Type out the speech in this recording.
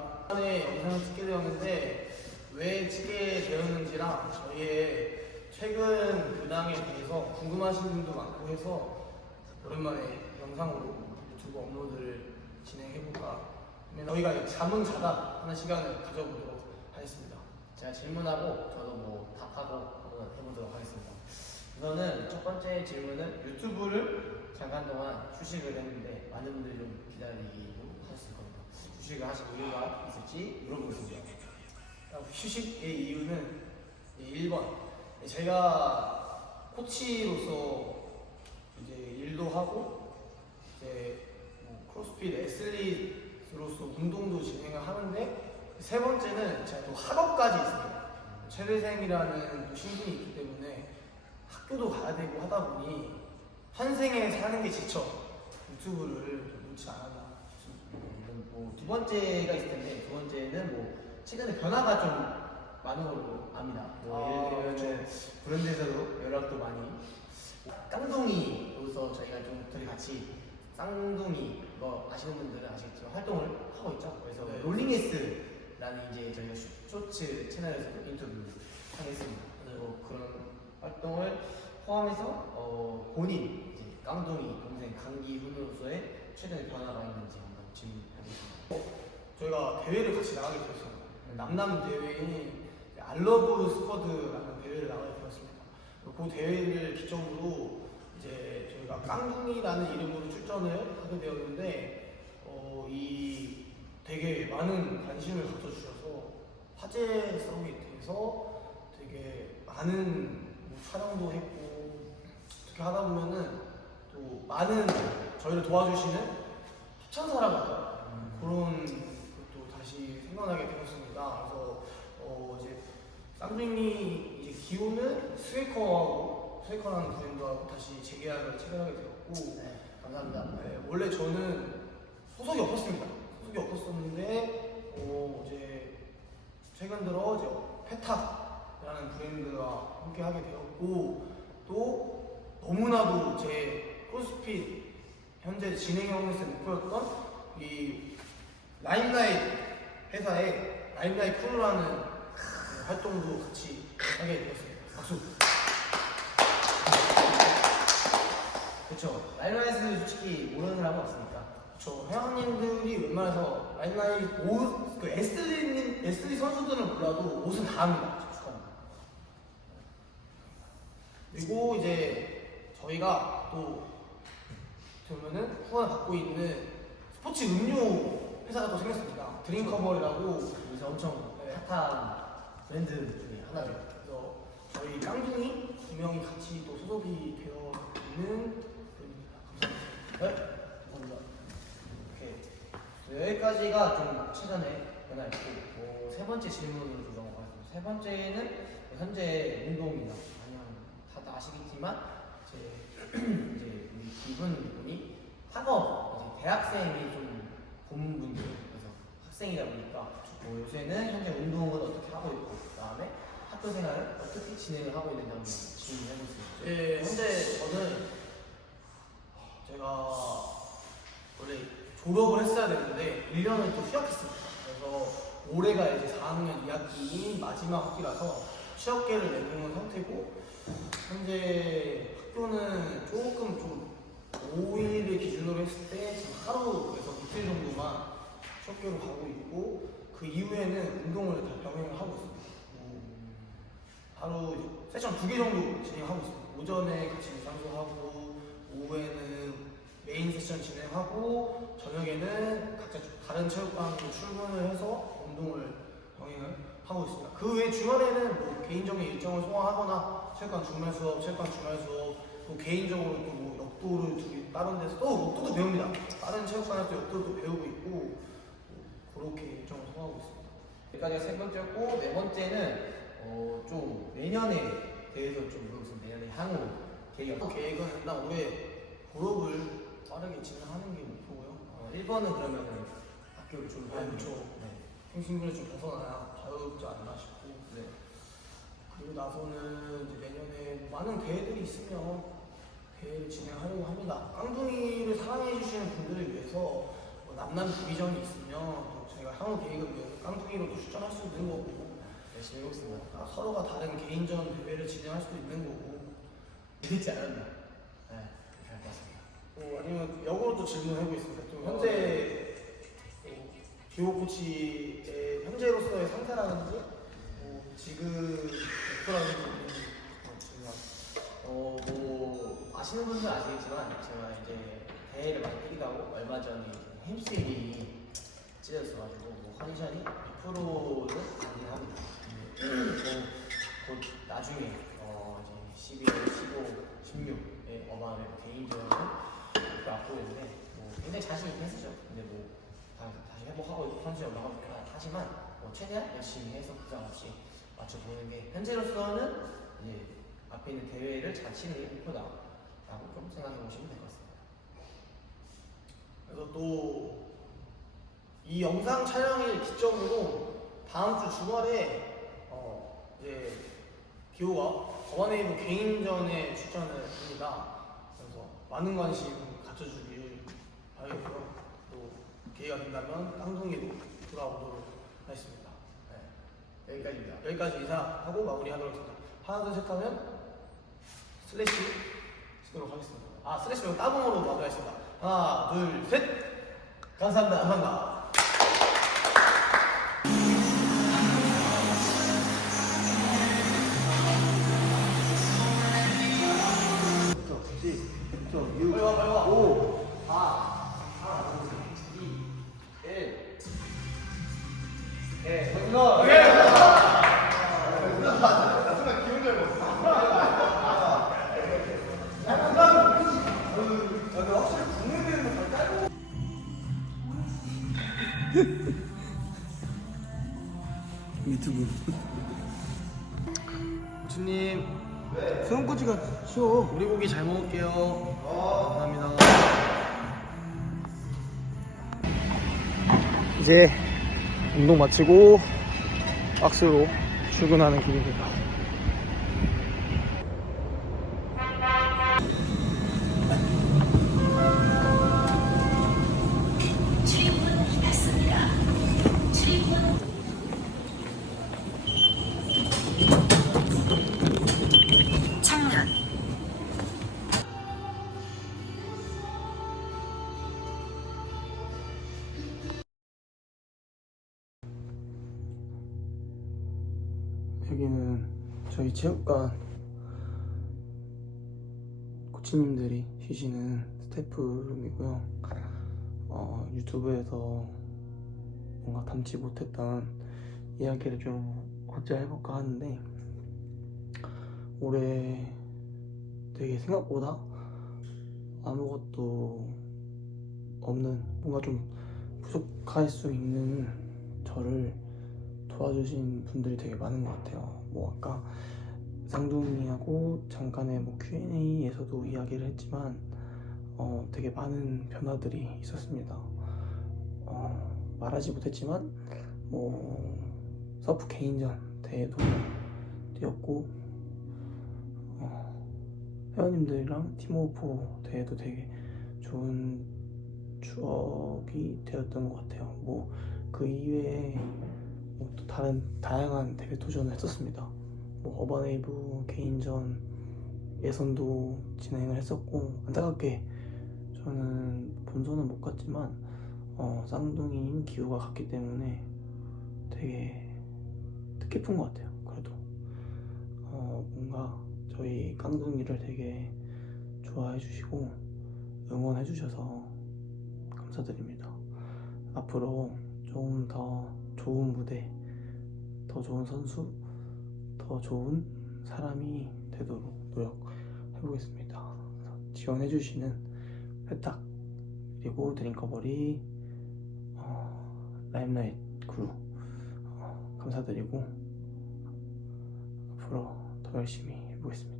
반갑습니다. 이번에 영상을 찍게 되었는데 왜 찍게 되었는지랑 저희의 최근 근황에 대해서 궁금하신 분도 많고 해서 오랜만에 영상으로 유튜브 업로드를 진행해볼까 저희가 잠은 자다 하는 시간을 가져보도록 하겠습니다. 제가 질문하고 저도 뭐 답하고 한번 해보도록 하겠습니다. 우선은 첫 번째 질문은 유튜브를 잠깐 동안 휴식을 했는데 많은 분들이 좀 기다리기도 하셨을 휴식을 하신 이유가 있을지 물어보겠습니다. 휴식의 이유는 1번 제가 코치로서 이제 일도 하고 이제 뭐 크로스핏 애슬릿으로서 운동도 진행을 하는데 세 번째는 제가 또 학업까지 있습니다. 최대생이라는 또 신분이 있기 때문에 학교도 가야 되고 하다 보니 환생에 사는 게 지쳐 유튜브를 좀 놓지 않았나. 뭐 두 번째가 있을 텐데 두 번째는 뭐 최근에 변화가 좀 많은 걸로 압니다. 뭐 아, 예를 들면 브랜드에서도 연락도 많이 깡둥이로서 저희가 좀 둘이 같이 쌍둥이 뭐 아시는 분들은 아시겠지만 활동을 하고 있죠. 그래서 네. 롤링에스라는 이제 저희가 쇼- 쇼츠 채널에서도 인터뷰를 하겠습니다. 그리고 그런 활동을 포함해서 어, 본인 이제 깡둥이 동생 강기훈으로서의 최근의 변화가 있는지 한번 질문해보겠습니다. 저희가 대회를 같이 나가게 되었어요. 남남 대회인 알러브 스쿼드라는 대회를 나가게 되었습니다. 그 대회를 기점으로 이제 저희가 깡둥이라는 이름으로 출전을 하게 되었는데 어, 이 되게 많은 관심을 가져주셔서 화제성에 대해서 되게 많은 뭐 촬영도 했고 어떻게 하다 보면은 또 많은 저희를 도와주시는 합천사라고 할까요? 그런 것도 다시 생각나게 되었습니다. 그래서 어 이제 쌍둥이 이제 기호는 스웨커하고 스웨커라는 브랜드하고 다시 재계약을 체결하게 되었고 네, 감사합니다. 네, 원래 저는 소속이 없었습니다. 소속이 없었었는데 어 이제 최근 들어 이제 페탁이라는 브랜드와 함께 하게 되었고 또 너무나도 제 크로스핏 현재 있는 목표였던 이 라임라이트 회사의 라임라이트 크루라는 그 활동도 같이 하게 되었습니다. 박수. 그렇죠. 라이브라이스는 솔직히 모르는 사람은 없으니까. 저 회원님들이 웬만해서 라임라이트 옷, 그 에스리 에스리 선수들은 몰라도 옷은 다 합니다. 축하합니다. 그리고 이제 저희가 또 그러면은 후원을 받고 있는 스포츠 음료 회사가 또 생겼습니다. 드링커버리라고 여기서 엄청 네. 핫한 브랜드 중에 하나죠. 그래서 저희 깡둥이 두 명이 같이 또 소속이 되어 있는 분입니다. 감사합니다. 네? 감사합니다. 오케이. 네, 여기까지가 좀 최근에 변화했고, 어, 세 번째 질문으로 좀 넘어가겠습니다. 세 번째는 현재 운동입니다. 아니면 다들 아시겠지만, 제, 이제 기분 분이 학업, 이제 대학생이 좀 본분들, 그래서 학생이다 보니까, 뭐 요새는 현재 운동은 어떻게 하고 있고, 그 다음에 학교 생활을 어떻게 진행을 하고 있는지 한번 질문해보겠습니다. 예, 현재 저는 제가 원래 졸업을 했어야 되는데 1년을 또 휴학했습니다. 그래서 올해가 이제 4학년 2학기인 마지막 학기라서 취업계를 내놓은 상태고 현재 학교는 조금 좀 5일을 기준으로 했을 때 지금 하루에서 이틀 정도만 취업계로 가고 있고 그 이후에는 운동을 다 병행을 하고 있습니다. 뭐 하루 세션 두 개 정도 진행하고 있습니다. 오전에 같이 유산소하고 오후에는 메인 세션 진행하고 저녁에는 각자 다른 체육관으로 출근을 해서 운동을 병행을 하고 있습니다. 그 외 주말에는 뭐 개인적인 일정을 소화하거나 체육관 주말 수업, 체육관 주말 수업, 또 개인적으로 또뭐 역도를 두개 다른 데서 또 역도도 배웁니다. 다른 체육관에서 역도도 배우고 있고 뭐 그렇게 일정을 소화하고 있습니다. 여기까지가 세 번째였고 네 번째는 어, 좀 내년에 대해서 좀 물어보겠습니다. 내년에 향후 계획. 또 계획은 일단 올해 졸업을 빠르게 진행하는 게 목표고요. 어, 1번은 그러면은 학교를 좀 아, 그쵸. 네. 행신분을 좀 벗어나야 자유롭지 않나 싶고 네. 그리고 나서는 이제 내년에 뭐 많은 대회들이 있으면 대회를 진행하려고 합니다. 깡둥이를 사랑해 주시는 분들을 위해서 뭐 남남 디비전이 있으면 또 저희가 향후 계획을 위해서 깡통이로도 출전할 수 있는 거고 열심히 해보겠습니다. 아, 서로가 다른 개인전 대회를 진행할 수도 있는 거고 믿지 않았나? 네, 그렇게 할 것 같습니다. 또 아니면 역으로 또 질문을 해보겠습니다. 또 현재 또 기호 코치의 현재로서의 상태라든지 뭐 지금 목표라든지 아시는 분들 아시겠지만 제가 이제 대회를 많이 뛰기도 하고 얼마 전에 햄스트링이 찢어졌어가지고 뭐 컨디션이 100%는 아니긴 합니다. 근데 뭐, 곧 나중에 어, 이제 12월 15, 16에 어마어마한 개인전을 또 앞두고 있는데 뭐 굉장히 자신 있게 했었죠. 근데 뭐 다, 다시 회복하고 선수 연락하고 하지만 뭐 최대한 열심히 해서 부상 없이 맞춰보는 게 현재로서는 이제 앞에 있는 대회를 잘 치는 게 목표다 라고 좀 생각해 보시면 될 것 같습니다. 그래서 또 이 영상 촬영일 기점으로 다음 주 주말에 어 이제 기호가 거만웨이브 개인전에 출전을 합니다. 그래서 많은 관심 가져주길 바라겠고요. 또 기회가 된다면 깡통이도 돌아오도록 하겠습니다. 네, 여기까지입니다. 여기까지 인사하고 마무리하도록 하겠습니다. 하나 둘 셋 하면 슬래시 쓰도록 하겠습니다. 아 말고 따봉으로 마무리하겠습니다. 하나 둘 셋. 감사합니다. 감사합니다. 유튜브. 주님, 수영꼬치가 쉬워. 우리 고기 잘 먹을게요. 감사합니다. 이제 운동 마치고 박스로 출근하는 길입니다. 저희 체육관 코치님들이 쉬시는 스태프룸이고요. 어, 유튜브에서 뭔가 담지 못했던 이야기를 좀 어찌 해볼까 하는데 올해 되게 생각보다 아무것도 없는 뭔가 좀 부족할 수 있는 저를 도와주신 분들이 되게 많은 것 같아요. 뭐 아까 쌍둥이하고 잠깐의 뭐 Q&A에서도 이야기를 했지만 어, 되게 많은 변화들이 있었습니다. 어, 말하지 못했지만 뭐 서프 개인전 대회도 뛰었고 어, 회원님들이랑 팀오프 대회도 되게 좋은 추억이 되었던 것 같아요. 뭐 그 이외에 뭐 또 다른 다양한 대회 도전을 했었습니다. 뭐 어바네이브 개인전 예선도 진행을 했었고 안타깝게 저는 본선은 못 갔지만 어, 쌍둥이인 기우가 갔기 때문에 되게 뜻깊은 것 같아요. 그래도 어, 뭔가 저희 깡둥이를 되게 좋아해 주시고 응원해 주셔서 감사드립니다. 앞으로 좀 더 좋은 무대, 더 좋은 선수, 더 좋은 사람이 되도록 노력해 보겠습니다. 그래서 지원해 주시는 회탁, 그리고 드링커버리, 어, 라임라이트 크루, 어, 감사드리고, 앞으로 더 열심히 해보겠습니다.